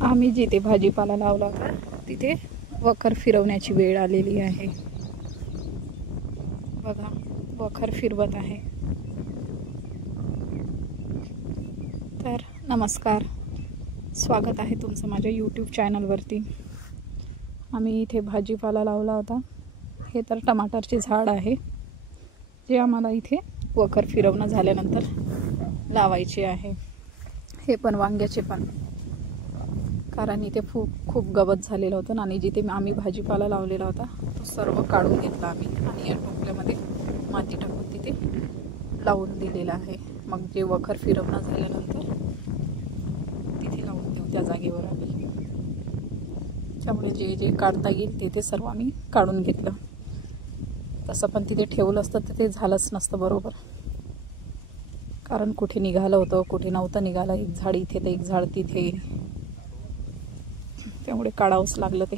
आम्ही जिथे भाजीपाला लावला होता तिथे वखर फिरवण्याची वेळ आलेली आहे। बघा, वखर फिरवत आहे। तर नमस्कार, स्वागत आहे तुमचं माझ्या यूट्यूब चॅनलवरती। आम्ही इथे भाजीपाला लावला होता। हे तर टमाटरचे झाड आहे जे आम्हाला इथे वखर फिरवणं झाल्यानंतर लावायचे आहे। हे पण वांग्याचे पण, कारण इथे खूप गवत झालेलं होतं आणि जिथे आम्ही भाजीपाला लावलेला होता तो सर्व काढून घेतला आम्ही आणि या टोपल्यामध्ये माती टाकून तिथे लावून दिलेला आहे। मग जे वखर फिरवणं झाल्यानंतर तिथे लावून देऊ त्या जागेवर आम्ही। त्यामुळे जे जे काढता येईल ते सर्व आम्ही काढून घेतलं। तसं पण तिथे ठेवलं असतं तर ते झालंच नसतं बरोबर, कारण कुठे निघालं होतं कुठे नव्हतं निघालं, एक झाड इथे तर एक झाड तिथे, त्यामुळे काढावंच लागलं ते।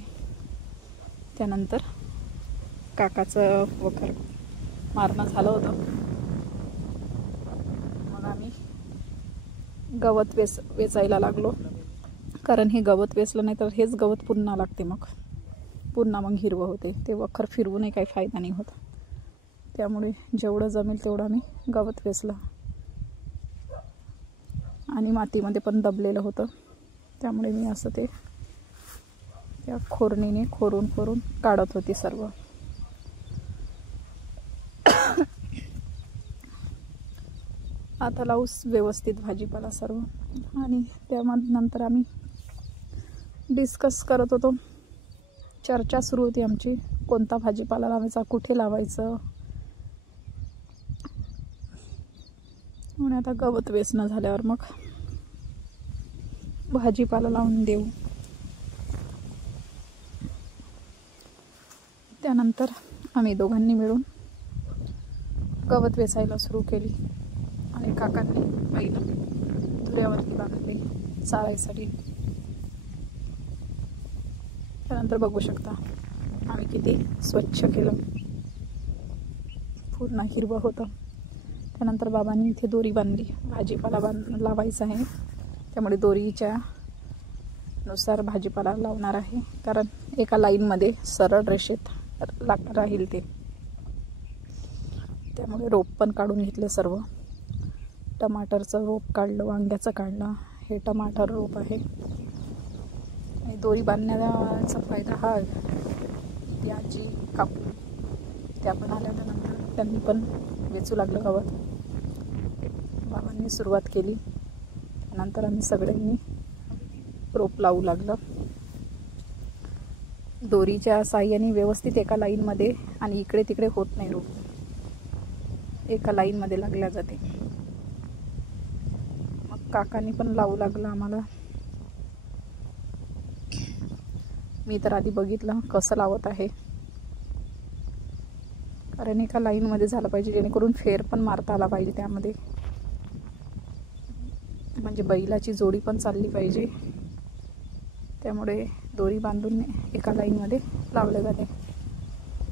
त्यानंतर काकाचं वखर मारणं झालं होतं, मग आम्ही गवत वेचायला लागलो, कारण हे गवत वेचलं नाही तर हेच गवत पुन्हा लागते, मग पुन्हा हिरवं होते। ते वखर फिरवूनही काही फायदा नाही होत। त्यामुळे जेवढं जमेल तेवढं आम्ही गवत वेचलं आणि मातीमध्ये पण दबलेलं होतं, त्यामुळे मी असं ते त्या खोरणीने खोरून काढत होती सर्व। आता लावूस व्यवस्थित भाजीपाला सर्व। आणि त्यानंतर आम्ही डिस्कस करत होतो, चर्चा सुरू होती आमची, कोणता भाजीपाला लावायचा, कुठे लावायचं। म्हणून आता गवत वेचणं झाल्यावर मग भाजीपाला लावून देऊ। त्यानंतर आम्ही दोघांनी मिळून गवत वेचायला सुरू केली आणि काकांनी पहिलं तुऱ्यावरती बांधले चारायसाठी। त्यानंतर बघू शकता आम्ही किती स्वच्छ केलं, पूर्ण हिरवं होतं। त्यानंतर बाबांनी इथे दोरी बांधली, भाजीपाला लावायचा आहे त्यामुळे दोरीच्या नुसार भाजीपाला लावणार आहे, कारण एका लाईनमध्ये सरळ रेषेत राहील ते। त्यामुळे रोप पण काढून घेतले सर्व। टमाटरचं रोप काढलं, वांग्याचं काढलं, हे टमाटर रोप आहे। आणि दोरी बांधण्याचा फायदा हा, ती आजी काकू त्या पण आल्यानंतर त्यांनी पण वेचू लागलं गवत। बाबांनी सुरुवात केली, नंतर आम्ही सगळ्यांनी रोप लावू लागलं। दोरीच्या साहाय्याने व्यवस्थित एका लाईनमध्ये, आणि इकडे तिकडे होत नाही रोप, एका लाईनमध्ये लागल्या जाते। मग काकांनी पण लावू लागलं आम्हाला। मी तर आधी बघितलं कसं लावत आहे, कारण एका लाईनमध्ये झालं पाहिजे जेणेकरून फेर पण मारता आला पाहिजे त्यामध्ये, म्हणजे बैलाची जोडी पण चालली पाहिजे। त्यामुळे दोरी बांधून एका लाईनमध्ये लावले जाते।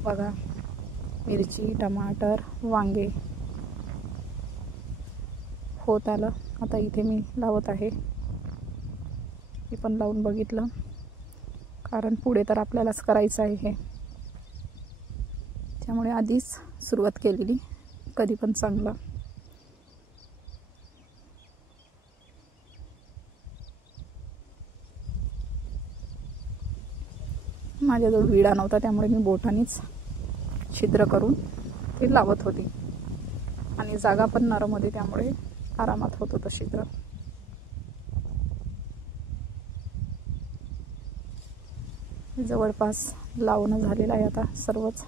बघा, मिरची, टमाटर, वांगे होत आलं। आता इथे मी लावत आहे, मी पण लावून बघितलं, कारण पुढे तर आपल्यालाच करायचं आहे हे, त्यामुळे आधीच सुरुवात केलेली कधी पण चांगलं। माझ्याजवळ विडा नव्हता, त्यामुळे मी बोटानेच छिद्र करून ते लावत होते, आणि जागा पण नरम होती त्यामुळे आरामात होत होतं छिद्र। जवळपास लावणं झालेलं आहे आता सर्वच।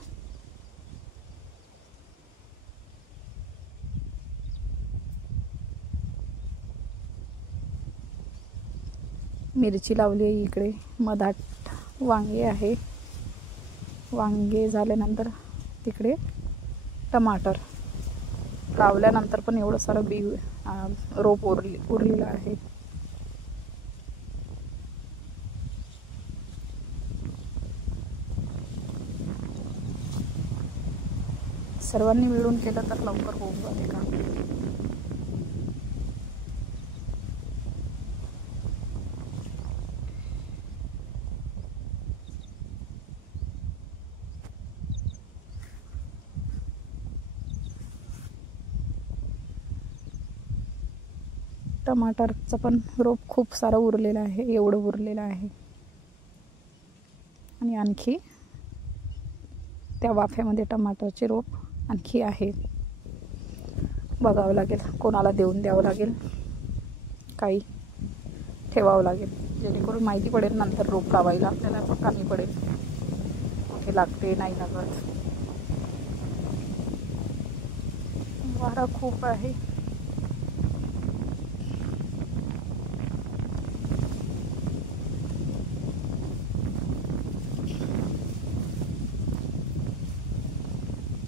मिरची लावली आहे इकडे, मधात वांगे आहे, वांगे झाल्यानंतर तिकडे टमाटर लावल्यानंतर पण एवढं सारं रोप उरलेलं आहे। सर्वांनी मिळून केलं तर लवकर होऊन जाते काम। टमाटरचं पण रोप खूप सारं उरलेलं आहे, एवढं उरलेलं आहे. आणि आणखी त्या वाफ्यामध्ये टमाटरचे रोप आणखी आहे. बघावं लागेल, कोणाला देऊन द्यावं लागेल, काही ठेवावं लागेल, जेणेकरून माहिती पडेल नंतर रोप लावायला आपल्याला कमी पडेल, कुठे लागते नाही लागत. वारा खूप आहे.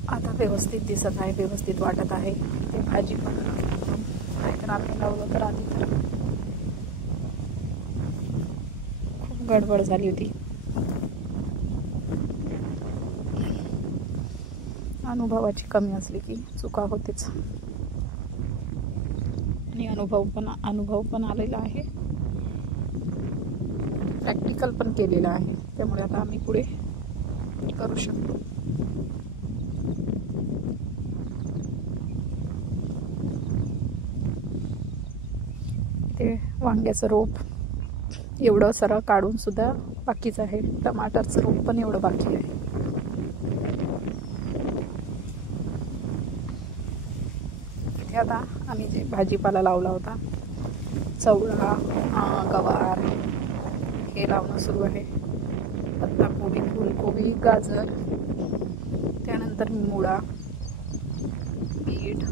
आता व्यवस्थित दिसत आहे, व्यवस्थित वाटत आहे. ते भाजी पण नाहीतर आम्ही लावलं तर आधी तर खूप गडबड झाली होती. अनुभवाची कमी असली की चुका होतेच. आणि अनुभव पण आलेला आहे, प्रॅक्टिकल पण केलेलं आहे. त्यामुळे आता आम्ही पुढे करू शकतो. ते वांग्याचं रोप एवढं सरळ काढून सुद्धा बाकीच आहे. टमाटरचं रोप पण एवढं बाकी आहे. इथे आता आम्ही जे भाजीपाला लावला होता, चवळा, गवार, हे लावणं सुरू आहे. पत्ताकोबी, फुलकोबी, गाजर, त्यानंतर मुळा, बीट,